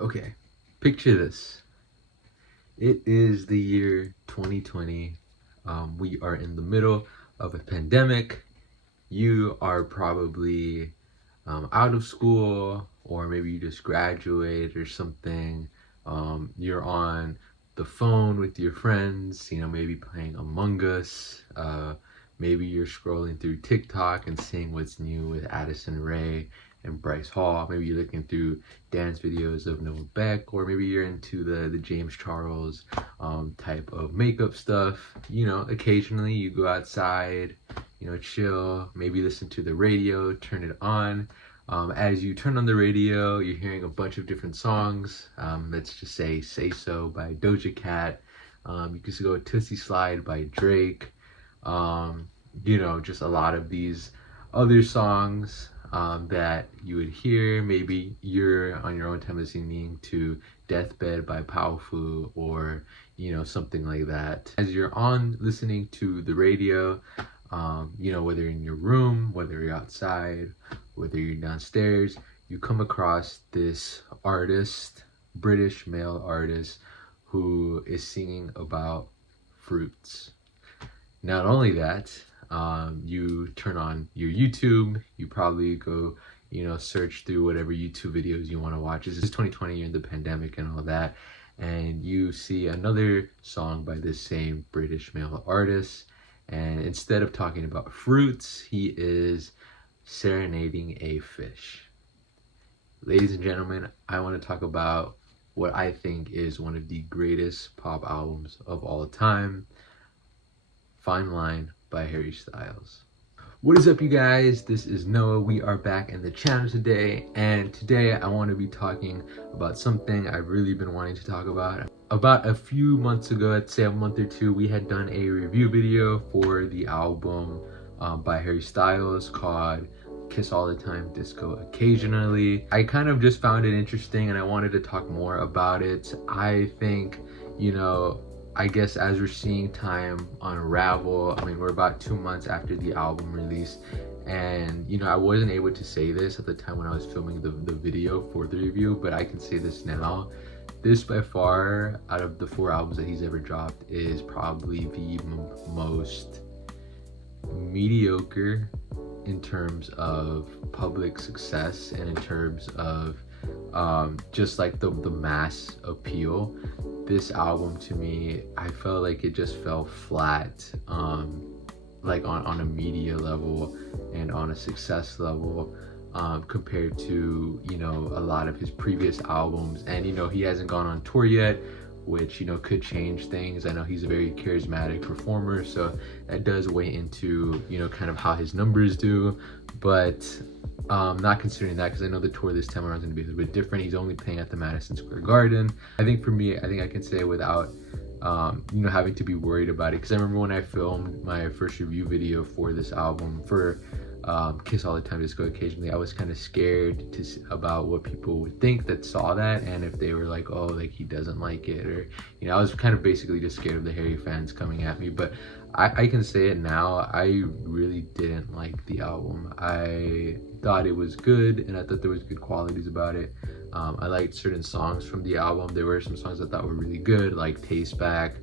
Okay, picture this. It is the year 2020. We are in the middle of a pandemic. You are probably out of school, or maybe you just graduated or something. You're on the phone with your friends, maybe playing Among Us. Maybe you're scrolling through TikTok and seeing what's new with Addison Rae and Bryce Hall. Maybe you're looking through dance videos of Noah Beck, or maybe you're into the James Charles type of makeup stuff. Occasionally you go outside, chill, maybe listen to the radio, turn it on. As you turn on the radio, you're hearing a bunch of different songs. Let's just Say So by Doja Cat. You can go Tootsie Slide by Drake. Just a lot of these other songs that you would hear. Maybe you're on your own time listening to Deathbed by Powfu, or something like that. As you're on listening to the radio, whether you're in your room, whether you're outside, whether you're downstairs, you come across this artist, British male artist, who is singing about fruits. Not only that, you turn on your YouTube, you probably go, search through whatever YouTube videos you want to watch. This is 2020, you're in the pandemic and all that, and you see another song by this same British male artist, and instead of talking about fruits, he is serenading a fish. Ladies and gentlemen, I want to talk about what I think is one of the greatest pop albums of all time, Fine Line by Harry Styles. What is up, you guys? This is Noah. We are back in the channel today, and today I want to be talking about something I've really been wanting to talk about. About a few months ago, I'd say a month or two, we had done a review video for the album by Harry Styles called Kiss All the Time, Disco Occasionally. I kind of just found it interesting and I wanted to talk more about it. I think, I guess as we're seeing time unravel, we're about 2 months after the album release, and I wasn't able to say this at the time when I was filming the video for the review, but I can say this now. This, by far, out of the 4 albums that he's ever dropped, is probably the most mediocre in terms of public success and in terms of just like the mass appeal. This album, to me, I felt like it just fell flat, like on a media level and on a success level, compared to a lot of his previous albums. And he hasn't gone on tour yet, which could change things. I know he's a very charismatic performer, so that does weigh into kind of how his numbers do. But not considering that, because I know the tour this time around is going to be a little bit different. He's only playing at the Madison Square Garden. I think for me, I think I can say without having to be worried about it, because I remember when I filmed my first review video for this album, for Kiss All the Time, Disco Occasionally, I was kind of scared about what people would think that saw that, and if they were like, oh, like he doesn't like it, or I was kind of basically just scared of the Harry fans coming at me. But I can say it now, I really didn't like the album. I thought it was good, and I thought there was good qualities about it. I liked certain songs from the album. There were some songs I thought were really good, like Taste Back,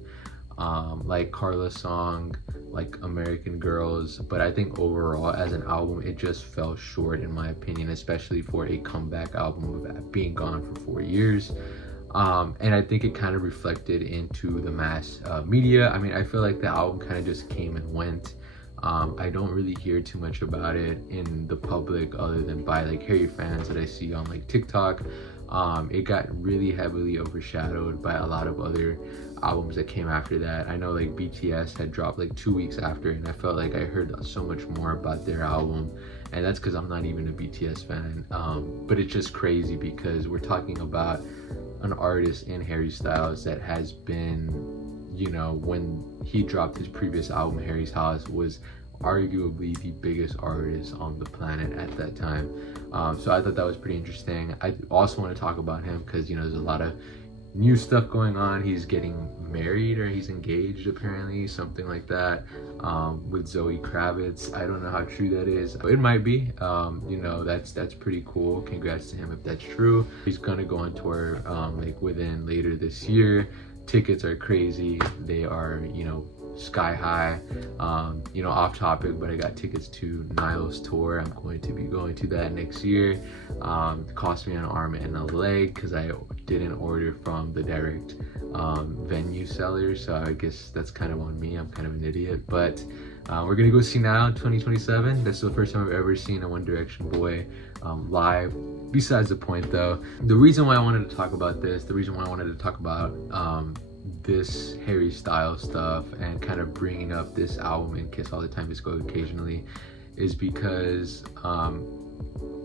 like Carla's song, like American Girls. But I think overall as an album, it just fell short in my opinion, especially for a comeback album of being gone for 4 years. And I think it kind of reflected into the mass media. I feel like the album kind of just came and went. I don't really hear too much about it in the public other than by like Harry fans that I see on like TikTok. It got really heavily overshadowed by a lot of other albums that came after that. I know like BTS had dropped like 2 weeks after, and I felt like I heard so much more about their album, and that's because I'm not even a BTS fan. But it's just crazy because we're talking about an artist in Harry Styles that has been, when he dropped his previous album, Harry's House, was arguably the biggest artist on the planet at that time. So I thought that was pretty interesting. I also want to talk about him because there's a lot of new stuff going on. He's getting married, or he's engaged apparently, something like that, with Zoe Kravitz. I don't know how true that is. It might be. You know, that's pretty cool. Congrats to him if that's true. He's gonna go on tour like within later this year. Tickets are crazy. They are, you know, sky high. You know, off topic, but I got tickets to Niall's tour. I'm going to be going to that next year. It cost me an arm and a leg because I didn't order from the direct venue seller, so I guess that's kind of on me. I'm kind of an idiot, but we're gonna go see Niall in 2027. That's the first time I've ever seen a One Direction boy live. Besides the point though, the reason why I wanted to talk about this, the reason why I wanted to talk about this Harry Styles stuff and kind of bringing up this album and Kiss All the Time, Disco Occasionally, is because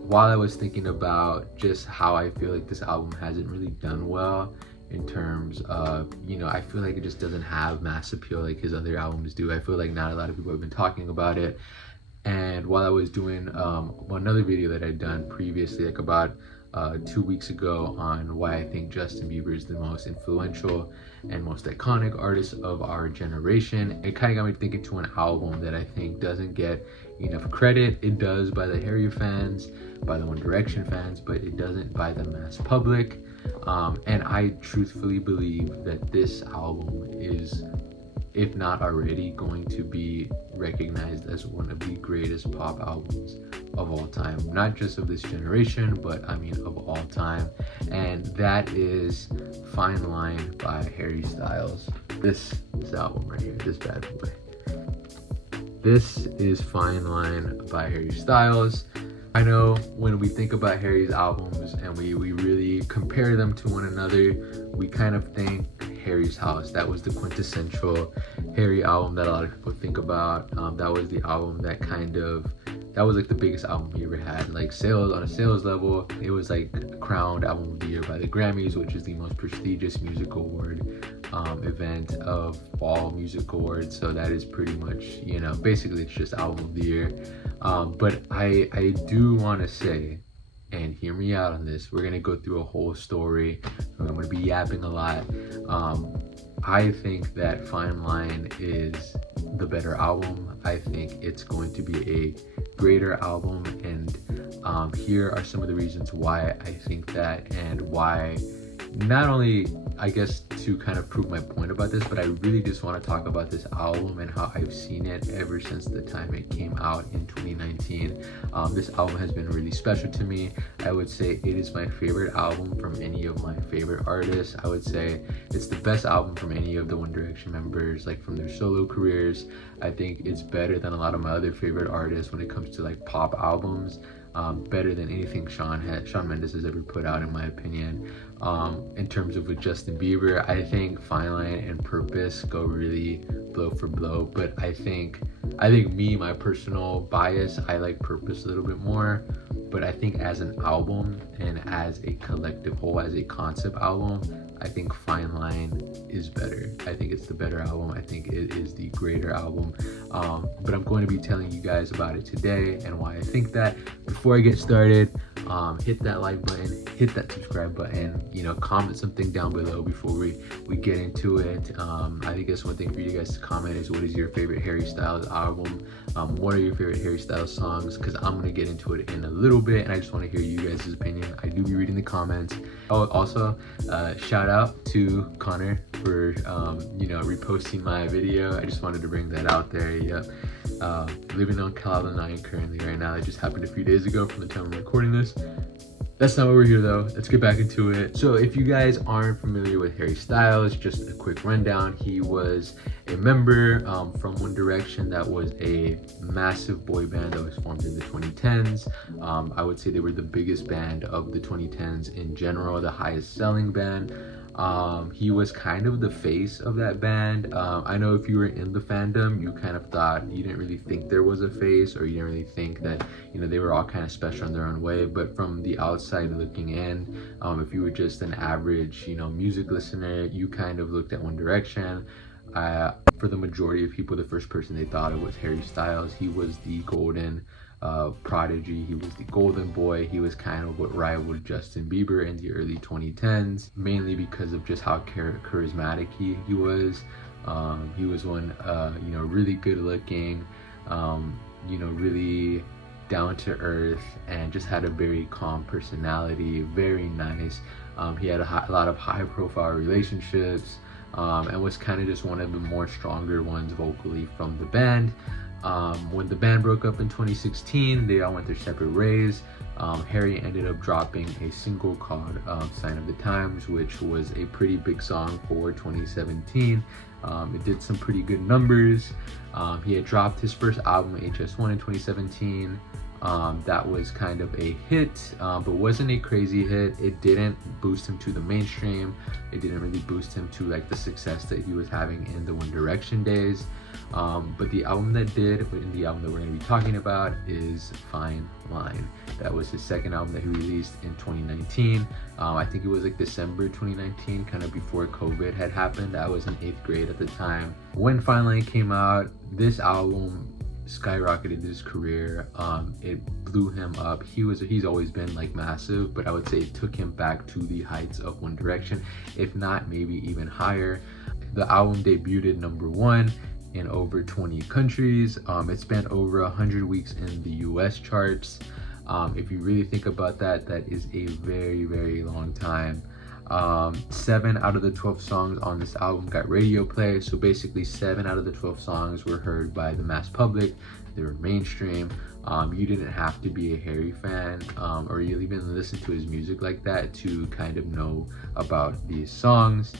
while I was thinking about just how I feel like this album hasn't really done well in terms of, you know, I feel like it just doesn't have mass appeal like his other albums do. I feel like not a lot of people have been talking about it. And while I was doing another video that I'd done previously, like about 2 weeks ago, on why I think Justin Bieber is the most influential and most iconic artist of our generation, it kind of got me thinking to an album that I think doesn't get enough credit. It does by the Harry fans, by the One Direction fans, but it doesn't by the mass public. And I truthfully believe that this album is, if not already, going to be recognized as one of the greatest pop albums of all time. Not just of this generation, but I mean of all time. And that is Fine Line by Harry Styles. This album right here, this bad boy. This is Fine Line by Harry Styles. I know when we think about Harry's albums and we really compare them to one another, we kind of think Harry's House. That was the quintessential Harry album that a lot of people think about. That was the album that that was like the biggest album he ever had. Like sales, on a sales level, it was like crowned album of the year by the Grammys, which is the most prestigious music award event of all music awards. So that is pretty much, you know, basically it's just album of the year. But I do want to say, and hear me out on this, we're gonna go through a whole story. I'm gonna be yapping a lot. I think that Fine Line is the better album. I think it's going to be a greater album, and here are some of the reasons why I think that, and why, not only I guess to kind of prove my point about this, but I really just want to talk about this album and how I've seen it ever since the time it came out in 2019. This album has been really special to me. I would say it is my favorite album from any of my favorite artists. I would say it's the best album from any of the One Direction members, like from their solo careers. I think it's better than a lot of my other favorite artists when it comes to like pop albums. Better than anything Shawn Mendes has ever put out, in my opinion. In terms of with Justin Bieber, I think Fine Line and Purpose go really blow for blow, but I think me, my personal bias, I like Purpose a little bit more. But I think as an album and as a collective whole, as a concept album, I think Fine Line is better. I think it's the better album. I think it is the greater album. But I'm going to be telling you guys about it today and why I think that. Before I get started, hit that like button, hit that subscribe button, you know, comment something down below before we get into it. I think that's one thing for you guys to comment is, what is your favorite Harry Styles album? What are your favorite Harry Styles songs? Because I'm going to get into it in a little bit, and I just want to hear you guys' opinion. I do be reading the comments. Oh, also, shout out to Connor for, you know, reposting my video. I just wanted to bring that out there. Yep. Living on Cloud 9 currently right now. It just happened a few days ago from the time I'm recording this. That's not why we're here though. Let's get back into it. So if you guys aren't familiar with Harry Styles, just a quick rundown. He was a member from One Direction. That was a massive boy band that was formed in the 2010s. I would say they were the biggest band of the 2010s in general, the highest selling band. He was kind of the face of that band. I know if you were in the fandom, you kind of thought, you didn't really think there was a face, or you didn't really think that, you know, they were all kind of special in their own way. But from the outside looking in, if you were just an average, you know, music listener, you kind of looked at One Direction. For the majority of people, the first person they thought of was Harry Styles. He was the golden prodigy. He was the golden boy. He was kind of what rivaled Justin Bieber in the early 2010s, mainly because of just how charismatic he was. He was one, really good looking, really down to earth, and just had a very calm personality, very nice. He had a lot of high profile relationships, and was kind of just one of the more stronger ones vocally from the band. When the band broke up in 2016, they all went their separate ways. Harry ended up dropping a single called Sign of the Times, which was a pretty big song for 2017. It did some pretty good numbers. He had dropped his first album, HS1, in 2017. That was kind of a hit, but wasn't a crazy hit. It didn't boost him to the mainstream. It didn't really boost him to like the success that he was having in the One Direction days. But the album that did, and the album that we're going to be talking about, is Fine Line. That was his second album that he released in 2019. I think it was like December 2019, kind of before COVID had happened. I was in 8th grade at the time. When Fine Line came out, this album skyrocketed his career. It blew him up. He's always been like massive, but I would say it took him back to the heights of One Direction, if not maybe even higher. The album debuted #1 in over 20 countries. It spent over 100 weeks in the US charts. If you really think about that, that is a very, very long time. 7 out of the 12 songs on this album got radio play, so basically 7 out of the 12 songs were heard by the mass public. They were mainstream. You didn't have to be a Harry fan, or you even listen to his music like that to kind of know about these songs.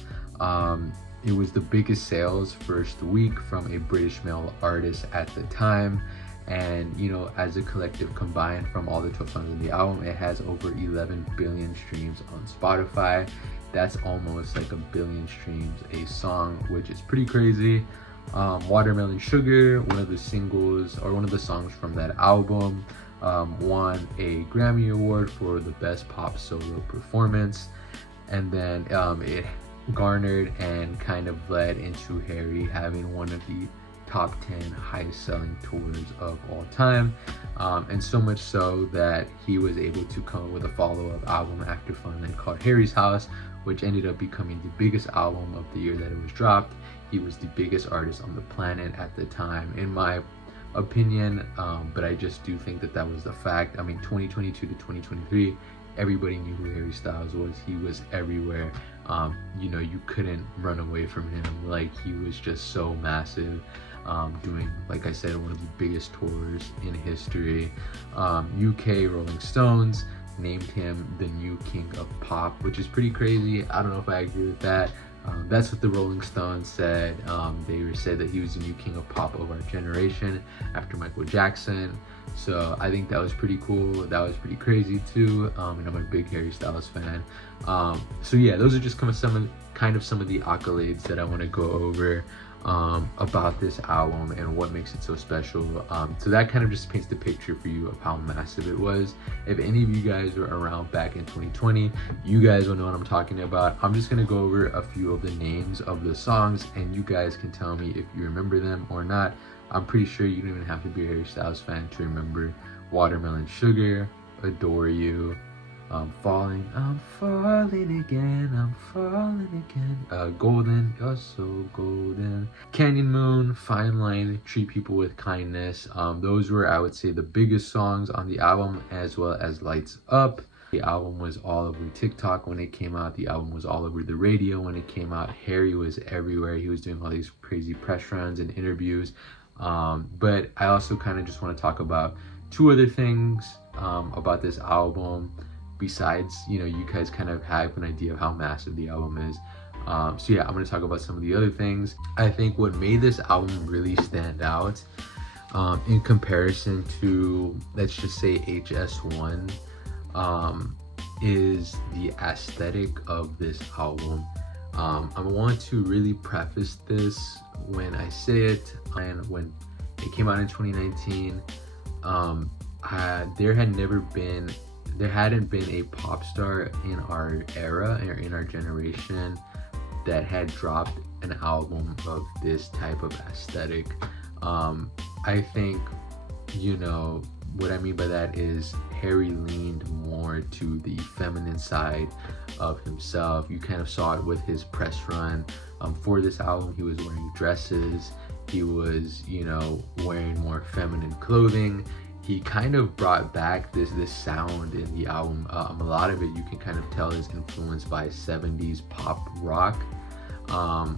It was the biggest sales first week from a British male artist at the time. And as a collective combined from all the 12 songs in the album, it has over 11 billion streams on Spotify. That's almost like 1 billion streams a song, which is pretty crazy. Watermelon Sugar, one of the singles or one of the songs from that album, won a Grammy Award for the best pop solo performance. And then it garnered and kind of led into Harry having one of the top 10 highest selling tours of all time, and so much so that he was able to come up with a follow-up album after Fun Line called Harry's House, which ended up becoming the biggest album of the year that it was dropped. He was the biggest artist on the planet at the time, in my opinion, but I just do think that was the fact. I mean, 2022 to 2023, everybody knew who Harry Styles was. He was everywhere. You couldn't run away from him. Like, he was just so massive, doing, like I said, one of the biggest tours in history. UK Rolling Stones named him the new king of pop, which is pretty crazy. I don't know if I agree with that. That's what the Rolling Stones said. They said that he was the new king of pop of our generation after Michael Jackson. So I think that was pretty cool. That was pretty crazy too. And I'm a big Harry Styles fan. So yeah, those are just some of the accolades that I want to go over about this album and what makes it so special. So that kind of just paints the picture for you of how massive it was. If any of you guys were around back in 2020, you guys will know what I'm talking about. I'm just gonna go over a few of the names of the songs, and you guys can tell me if you remember them or not. I'm pretty sure you don't even have to be a Harry Styles fan to remember Watermelon Sugar, Adore You, I'm falling again, I'm falling again. Golden, you're so golden. Canyon Moon, Fine Line, Treat People with Kindness. Those were, I would say, the biggest songs on the album, as well as Lights Up. The album was all over TikTok when it came out. The album was all over the radio when it came out. Harry was everywhere. He was doing all these crazy press runs and interviews. But I also kind of just want to talk about 2 other things about this album. Besides, you guys kind of have an idea of how massive the album is. So yeah, I'm going to talk about some of the other things. I think what made this album really stand out, in comparison to, let's just say, HS1, is the aesthetic of this album. I want to really preface this when I say it. And when it came out in 2019, there hadn't been a pop star in our era or in our generation that had dropped an album of this type of aesthetic. I think, what I mean by that is Harry leaned more to the feminine side of himself. You kind of saw it with his press run. For this album, he was wearing dresses. He was, wearing more feminine clothing. He kind of brought back this sound in the album. A lot of it you can kind of tell is influenced by 70s pop rock,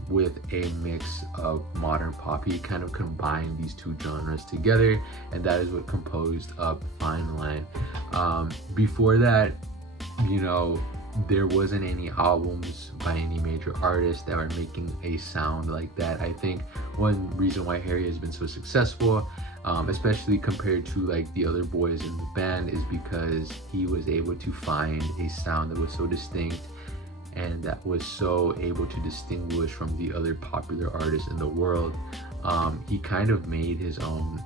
with a mix of modern pop. He kind of combined these two genres together, and that is what composed up Fine Line. Before that, there wasn't any albums by any major artists that were making a sound like that. I think one reason why Harry has been so successful, especially compared to like the other boys in the band, is because he was able to find a sound that was so distinct and that was so able to distinguish from the other popular artists in the world. He kind of made his own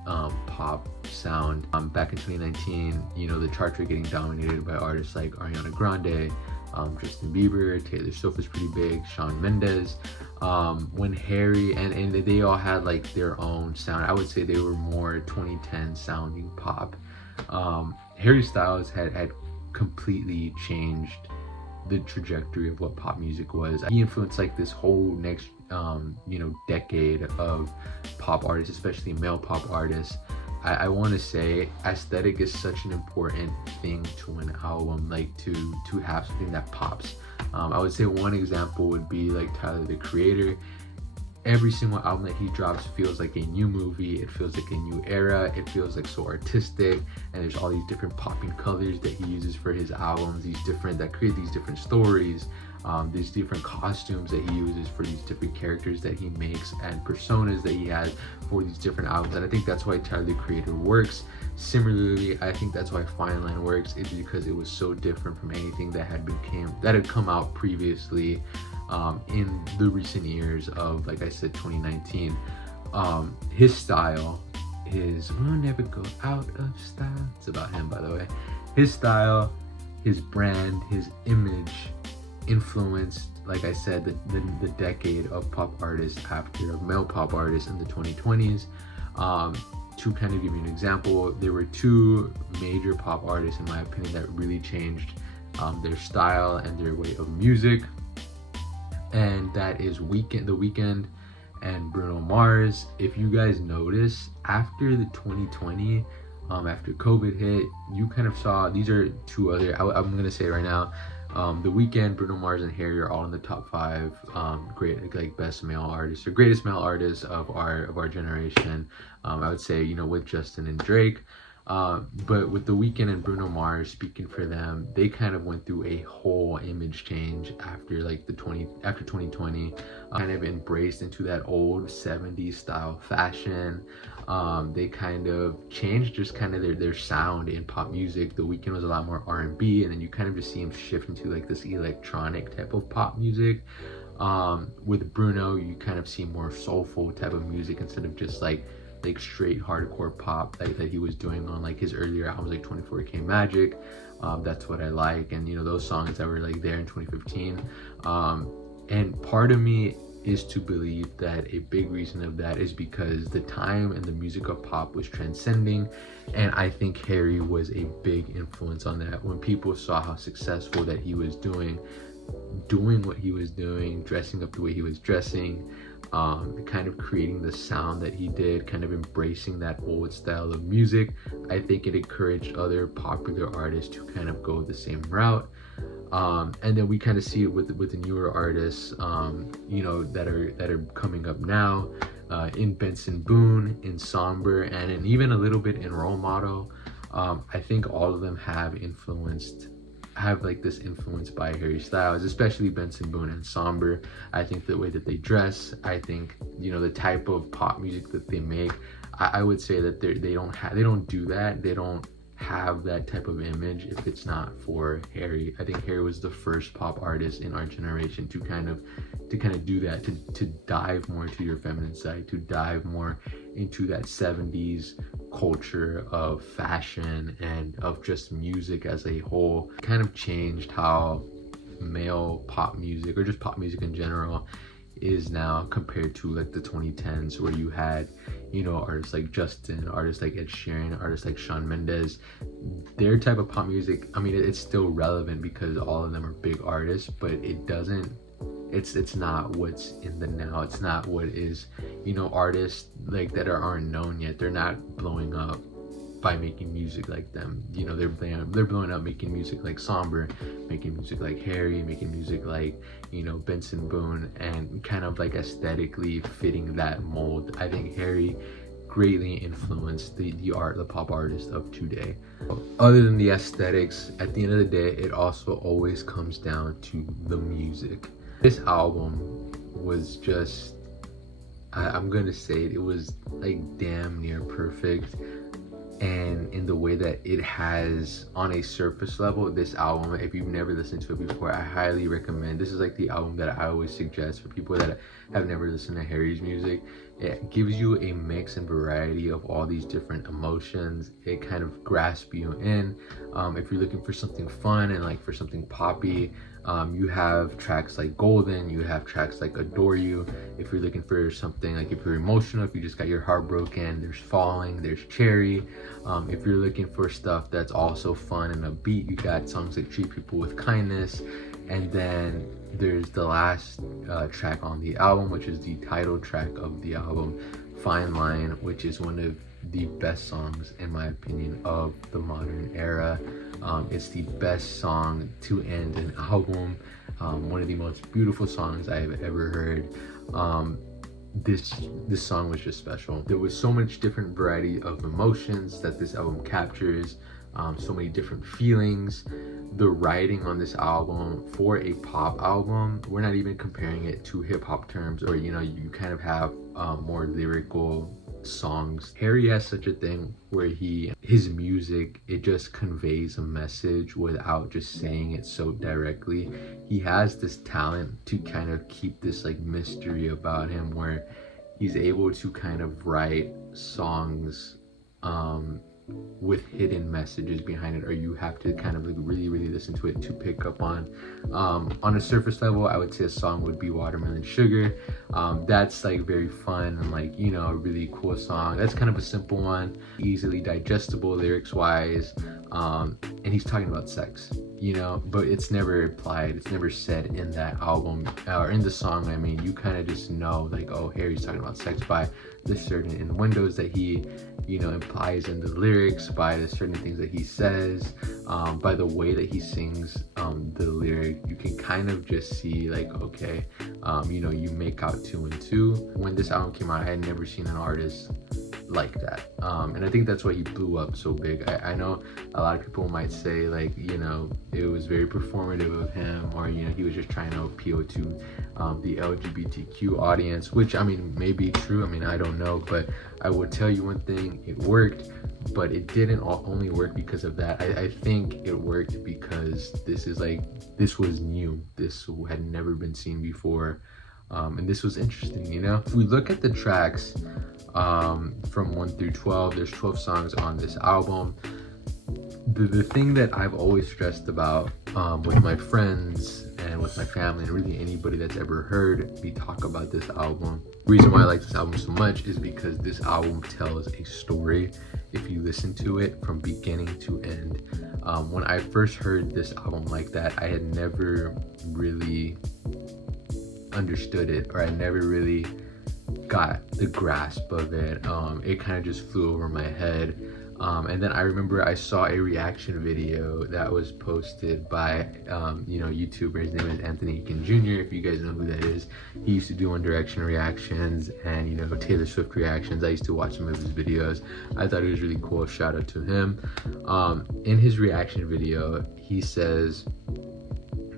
pop sound. Back in 2019, the charts were getting dominated by artists like Ariana Grande, Justin Bieber, Taylor Swift was pretty big, Shawn Mendes. When Harry and they all had like their own sound. I would say they were more 2010 sounding pop. Harry Styles had completely changed the trajectory of what pop music was. He influenced like this whole next decade of pop artists, especially male pop artists. I want to say aesthetic is such an important thing to an album, like to have something that pops. I would say one example would be like Tyler the Creator. Every single album that he drops feels like a new movie. It feels like a new era. It feels like so artistic, and there's all these different popping colors that he uses for his albums, that create these different stories, these different costumes that he uses for these different characters that he makes, and personas that he has for these different albums. And I think that's why Tyler the Creator works. Similarly, I think that's why Fine Line works, is because it was so different from anything that had come out previously in the recent years of, like I said, 2019. His style, we'll never go out of style. It's about him, by the way. His style, his brand, his image influenced, like I said, the decade of pop artists of male pop artists in the 2020s. To kind of give you an example, there were two major pop artists, in my opinion, that really changed their style and their way of music. And that is The Weeknd and Bruno Mars. If you guys notice, after the 2020, after COVID hit, you kind of saw, these are two other, I'm gonna say right now, The Weeknd, Bruno Mars, and Harry are all in the top 5 great, like, best male artists or greatest male artists of our generation. I would say, with Justin and Drake. But with The Weeknd and Bruno Mars, speaking for them, they kind of went through a whole image change after 2020, kind of embraced into that old 70s style fashion. They kind of changed just kind of their sound in pop music. The Weeknd was a lot more R&B, and then you kind of just see him shift into like this electronic type of pop music. With Bruno, you kind of see more soulful type of music instead of just like straight hardcore pop that he was doing on like his earlier albums, like 24K Magic. That's What I Like, and those songs that were like there in 2015. And part of me is to believe that a big reason of that is because the time and the music of pop was transcending, and I think Harry was a big influence on that. When people saw how successful that he was doing what he was doing, dressing up the way he was dressing, kind of creating the sound that he did, kind of embracing that old style of music, I think it encouraged other popular artists to kind of go the same route. And then we kind of see it with the newer artists, that are coming up now, in Benson Boone, in Somber, and even a little bit in Role Model. I think all of them have this influence by Harry Styles, especially Benson Boone and Somber. I think the way that they dress, I think the type of pop music that they make, I would say that they don't do that. They don't have that type of image if it's not for Harry. I think Harry was the first pop artist in our generation to kind of do that, to dive more into your feminine side, to dive more into that 70s culture of fashion and of just music as a whole. Kind of changed how male pop music, or just pop music in general, is now compared to like the 2010s, where you had, you know, artists like Justin, artists like Ed Sheeran, artists like Shawn Mendes. Their type of pop music, I mean, it's still relevant because all of them are big artists, but it doesn't, it's not what's in the now. It's not what is, you know, artists like that aren't known yet. They're not blowing up by making music like them. You know, they're blowing up making music like Somber, making music like Harry, making music like, you know, Benson Boone, and kind of like aesthetically fitting that mold. I think Harry greatly influenced the pop artist of today. Other than the aesthetics, at the end of the day, it also always comes down to the music. This album was just, I'm gonna say it was like damn near perfect. And in the way that it has, on a surface level, this album, if you've never listened to it before, I highly recommend. This is like the album that I always suggest for people that have never listened to Harry's music. It gives you a mix and variety of all these different emotions. It kind of grasps you in. If you're looking for something fun and like for something poppy, you have tracks like Golden, you have tracks like Adore You. If you're looking for something like, if you're emotional, if you just got your heart broken, there's Falling, there's Cherry. If you're looking for stuff that's also fun and upbeat, you got songs like Treat People with Kindness. And then there's the last track on the album, which is the title track of the album, Fine Line, which is one of the best songs, in my opinion, of the modern era. It's the best song to end an album, one of the most beautiful songs I have ever heard. This song was just special. There was so much different variety of emotions that this album captures, so many different feelings. The writing on this album, for a pop album, we're not even comparing it to hip-hop terms, or, you know, you kind of have more lyrical songs. Harry has such a thing where his music, it just conveys a message without just saying it so directly. He has this talent to kind of keep this like mystery about him, where he's able to kind of write songs with hidden messages behind it, or you have to kind of like really listen to it to pick up on a surface level. I would say a song would be Watermelon Sugar. That's like very fun and like, you know, a really cool song. That's kind of a simple one, easily digestible lyrics wise, and he's talking about sex, you know, but it's never implied, it's never said in that album or in the song. I mean, you kind of just know like, oh, Harry's talking about sex by the certain innuendos that he, you know, implies in the lyrics, by the certain things that he says, by the way that he sings the lyric. You can kind of just see like, okay, you know, you make out 2 and 2. When this album came out, I had never seen an artist like that, and I think that's why he blew up so big. I know a lot of people might say like, you know, it was very performative of him, or, you know, he was just trying to appeal to the LGBTQ audience, which, I mean, may be true. I mean, I don't know, but I will tell you one thing, it worked. But it didn't only work because of that. I think it worked because this was new. This had never been seen before, and this was interesting, you know. If we look at the tracks from 1 through 12, there's 12 songs on this album. The thing that I've always stressed about with my friends and with my family, and really anybody that's ever heard me talk about this album, the reason why I like this album so much is because this album tells a story if you listen to it from beginning to end. When I first heard this album like that, I had never really understood it, or I never really got the grasp of it. It kind of just flew over my head. And then I remember I saw a reaction video that was posted by you know, YouTuber. His name is Anthony Eakin Jr. If you guys know who that is, he used to do One Direction reactions and, you know, Taylor Swift reactions. I used to watch some of his videos. I thought it was really cool. Shout out to him. In his reaction video, he says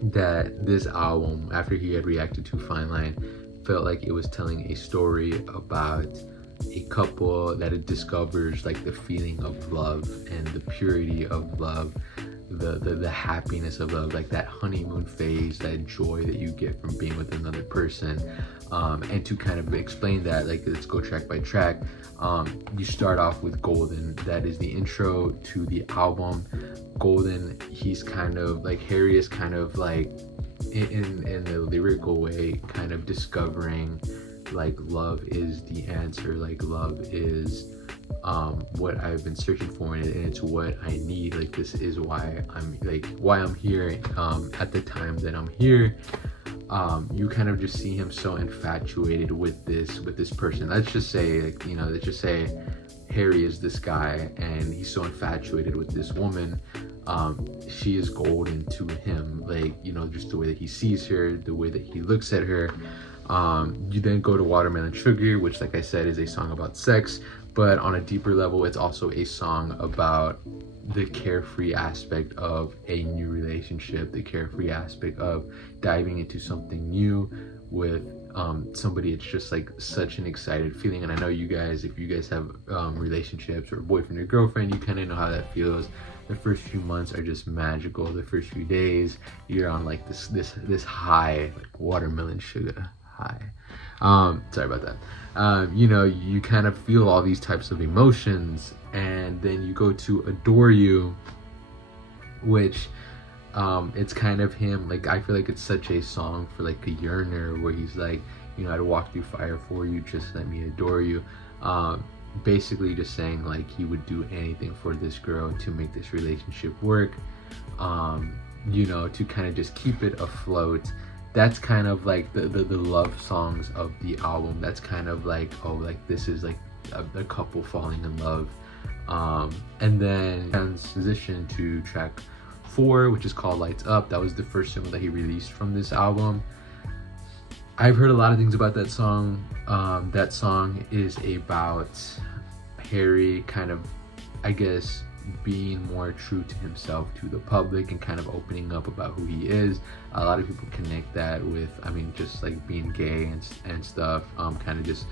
that this album, after he had reacted to Fine Line, felt like it was telling a story about a couple that it discovers like the feeling of love and the purity of love, the happiness of love, like that honeymoon phase, that joy that you get from being with another person. And to kind of explain that, like, let's go track by track. You start off with Golden. That is the intro to the album. Golden, he's kind of like, Harry is kind of like in a lyrical way, kind of discovering like love is the answer, like love is what I've been searching for, and it's what I need. Like this is why I'm here at the time that I'm here. You kind of just see him so infatuated with this person. Let's just say, like, let's just say Harry is this guy and he's so infatuated with this woman. She is golden to him, like, just the way that he sees her, the way that he looks at her. You then go to Watermelon Sugar, which, like I said, is a song about sex, but on a deeper level, it's also a song about the carefree aspect of a new relationship, the carefree aspect of diving into something new with somebody. It's just like such an excited feeling. And I know you guys, if you guys have relationships or boyfriend or girlfriend, you kind of know how that feels. The first few months are just magical. The first few days, you're on like this high, like watermelon sugar high. Sorry about that. You kind of feel all these types of emotions, and then you go to Adore You, which it's kind of him, like, I feel like it's such a song for like a yearner, where he's like, I'd walk through fire for you, just let me adore you. Basically just saying like he would do anything for this girl to make this relationship work, to kind of just keep it afloat. That's kind of like the love songs of the album. That's kind of like, oh, like this is like a couple falling in love. And then transition to track 4, which is called Lights Up. That was the first single that he released from this album. I've heard a lot of things about that song. That song is about Harry kind of, I guess, being more true to himself, to the public, and kind of opening up about who he is. A lot of people connect that with, just like being gay and stuff, kind of just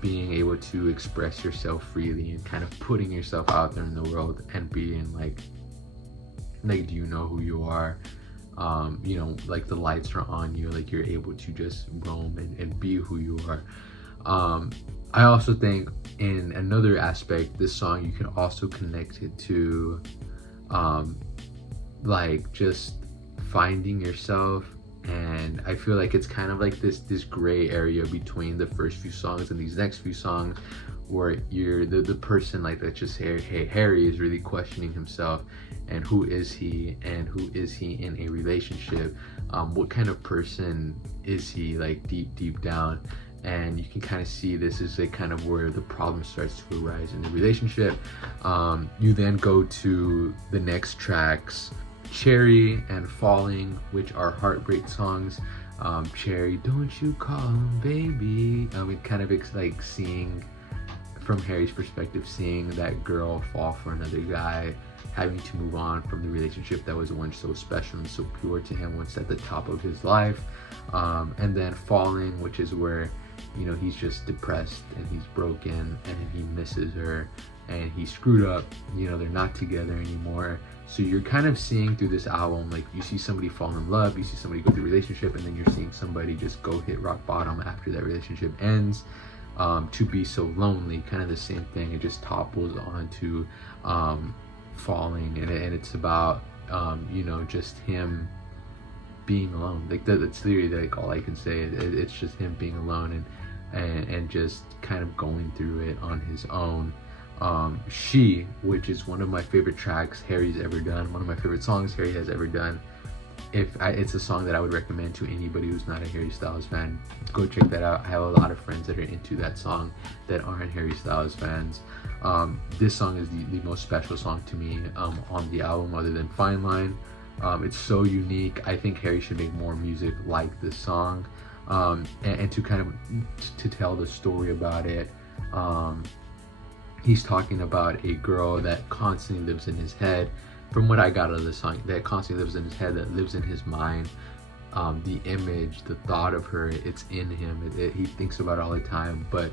being able to express yourself freely and kind of putting yourself out there in the world and being like do you know who you are? Like the lights are on you, like you're able to just roam and be who you are. I also think in another aspect, this song, you can also connect it to like just finding yourself. And I feel like it's kind of like this gray area between the first few songs and these next few songs, where you're the person, like, that's just Harry is really questioning himself, and who is he in a relationship, what kind of person is he, like, deep down. And you can kind of see this is like kind of where the problem starts to arise in the relationship. You then go to the next tracks, Cherry and Falling, which are heartbreak songs. Cherry, don't you call him baby. Kind of like seeing from Harry's perspective, seeing that girl fall for another guy, having to move on from the relationship that was once so special and so pure to him, once at the top of his life. And then Falling, which is where, he's just depressed and he's broken and he misses her and he screwed up, they're not together anymore. So you're kind of seeing through this album, like, you see somebody fall in love, you see somebody go through a relationship, and then you're seeing somebody just go hit rock bottom after that relationship ends, to be so lonely. Kind of the same thing, it just topples onto Falling, and it's about just him being alone. Like that's literally like all I can say. It's just him being alone and just kind of going through it on his own. She, which is one of my favorite tracks Harry's ever done, one of my favorite songs Harry has ever done. It's a song that I would recommend to anybody who's not a Harry Styles fan. Go check that out. I have a lot of friends that are into that song that aren't Harry Styles fans. This song is the most special song to me on the album, other than Fine Line. It's so unique. I think Harry should make more music like this song, and to kind of to tell the story about it. He's talking about a girl that constantly lives in his head. From what I got out of the song, that constantly lives in his head, that lives in his mind. The image, the thought of her, it's in him. He thinks about it all the time, but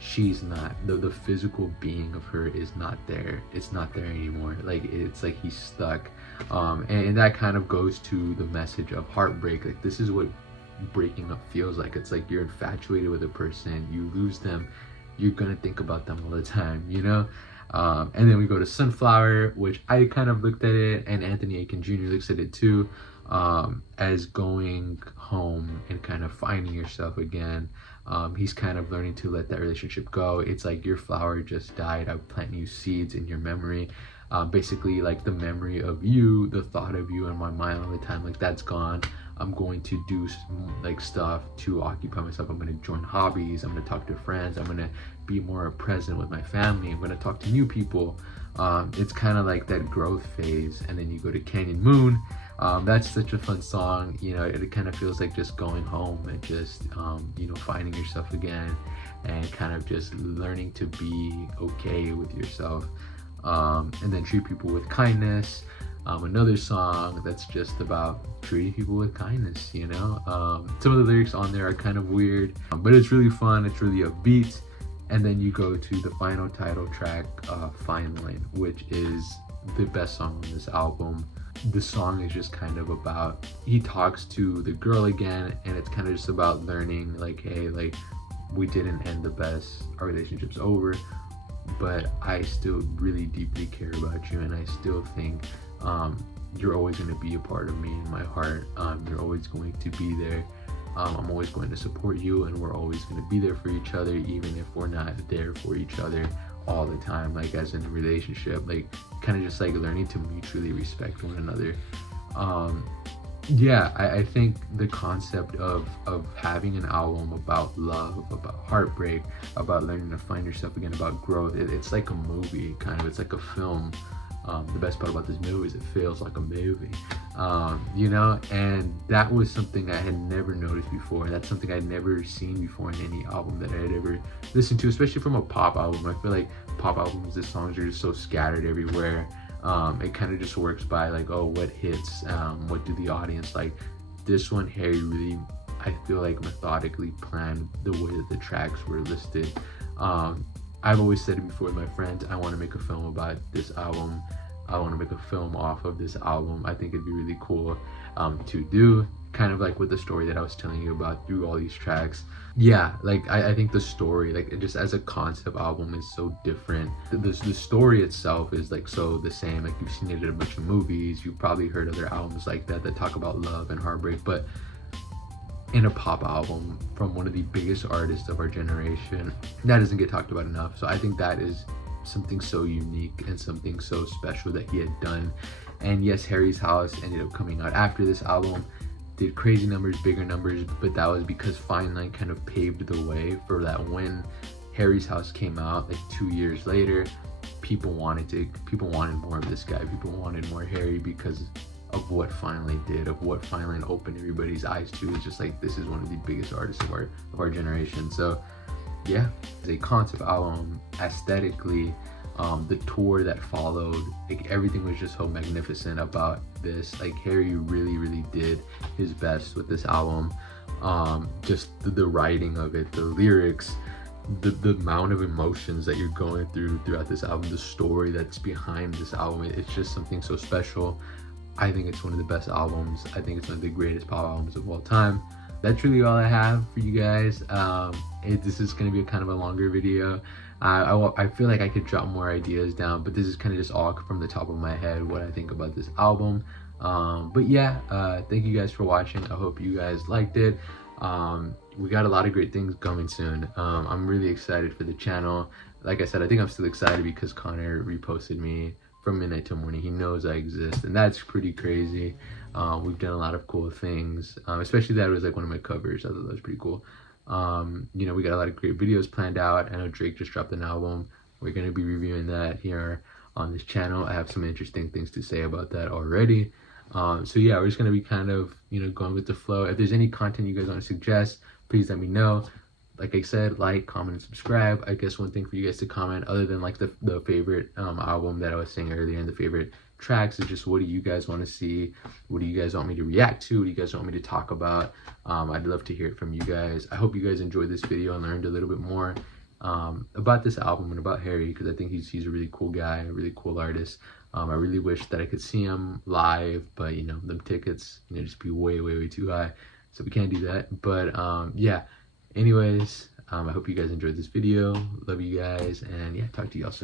she's not. The physical being of her is not there. It's not there anymore. Like, it's like he's stuck. And that kind of goes to the message of heartbreak. Like, this is what breaking up feels like. It's like you're infatuated with a person, you lose them, you're gonna think about them all the time, and then we go to Sunflower, which I kind of looked at it, and Anthony Aiken Jr. looks at it too. as going home and kind of finding yourself again. He's kind of learning to let that relationship go. It's like your flower just died. I plant new seeds in your memory. Basically, like the memory of you, the thought of you in my mind all the time, like that's gone. I'm going to do like stuff to occupy myself. I'm going to join hobbies. I'm going to talk to friends. I'm going to be more present with my family. I'm going to talk to new people. It's kind of like that growth phase. And then you go to Canyon Moon. That's such a fun song. You know, it kind of feels like just going home and just, you know, finding yourself again and kind of just learning to be okay with yourself. And then Treat People with Kindness. Another song that's just about treating people with kindness, you know. Some of the lyrics on there are kind of weird, but it's really fun. It's really upbeat. And then you go to the final title track, Fine Line, which is the best song on this album. The song is just kind of about, he talks to the girl again, and it's kind of just about learning, like, hey, like, we didn't end the best, our relationship's over, but I still really deeply care about you, and I still think you're always going to be a part of me in my heart. You're always going to be there. I'm always going to support you, and we're always going to be there for each other, even if we're not there for each other all the time, like as in a relationship, like kind of just like learning to mutually respect one another. Yeah, I think the concept of having an album about love, about heartbreak, about learning to find yourself again, about growth, it's like a movie, kind of. It's like a film. The best part about this movie is it feels like a movie, you know, and that was something I had never noticed before. That's something I'd never seen before in any album that I had ever listened to, especially from a pop album. I feel like pop albums, the songs are just so scattered everywhere. It kind of just works by like, oh, what hits, what do the audience like. This one, Harry really, I feel like, methodically planned the way that the tracks were listed. I've always said it before with my friends, I want to make a film about this album. I want to make a film off of this album. I think it'd be really cool to do, kind of like with the story that I was telling you about through all these tracks. Yeah, like I think the story, like just as a concept album, is so different. The story itself is like so the same. Like you've seen it in a bunch of movies. You've probably heard other albums like that talk about love and heartbreak, but in a pop album from one of the biggest artists of our generation, that doesn't get talked about enough. So I think that is something so unique and something so special that he had done. And yes, Harry's House ended up coming out after this album, did crazy numbers, bigger numbers, but that was because Fine Line kind of paved the way for that. When Harry's House came out like 2 years later, people wanted more of this guy. People wanted more Harry because of what Fine Line did, of what Fine Line opened everybody's eyes to. It's just like, this is one of the biggest artists of our generation. So yeah, it's a concept album. Aesthetically, the tour that followed, like everything was just so magnificent about this. Like Harry really did his best with this album. Just the writing of it, the lyrics, the amount of emotions that you're going throughout this album, the story that's behind this album, it's just something so special. I think it's one of the best albums. I think it's one of the greatest pop albums of all time. That's really all I have for you guys. This is going to be kind of a longer video. I feel like I could drop more ideas down, but this is kind of just all from the top of my head, what I think about this album. But yeah, thank you guys for watching. I hope you guys liked it. We got a lot of great things coming soon. I'm really excited for the channel. Like I said, I think I'm still excited because Connor reposted me from midnight till morning. He knows I exist, and that's pretty crazy. We've done a lot of cool things, especially that was like one of my covers. I thought that was pretty cool. You know, we got a lot of great videos planned out. I know Drake just dropped an album. We're going to be reviewing that here on this channel. I have some interesting things to say about that already. So yeah, we're just going to be kind of, you know, going with the flow. If there's any content you guys want to suggest, please let me know. Like I said, like, comment, and subscribe. I guess one thing for you guys to comment, other than like the favorite album that I was saying earlier and the favorite tracks, is just what do you guys want to see? What do you guys want me to react to? What do you guys want me to talk about? I'd love to hear it from you guys. I hope you guys enjoyed this video and learned a little bit more about this album and about Harry, because I think he's a really cool guy, a really cool artist. I really wish that I could see him live, but you know, them tickets, you know, just be way too high, so we can't do that. But yeah, anyways, I hope you guys enjoyed this video. Love you guys, and yeah, talk to y'all soon.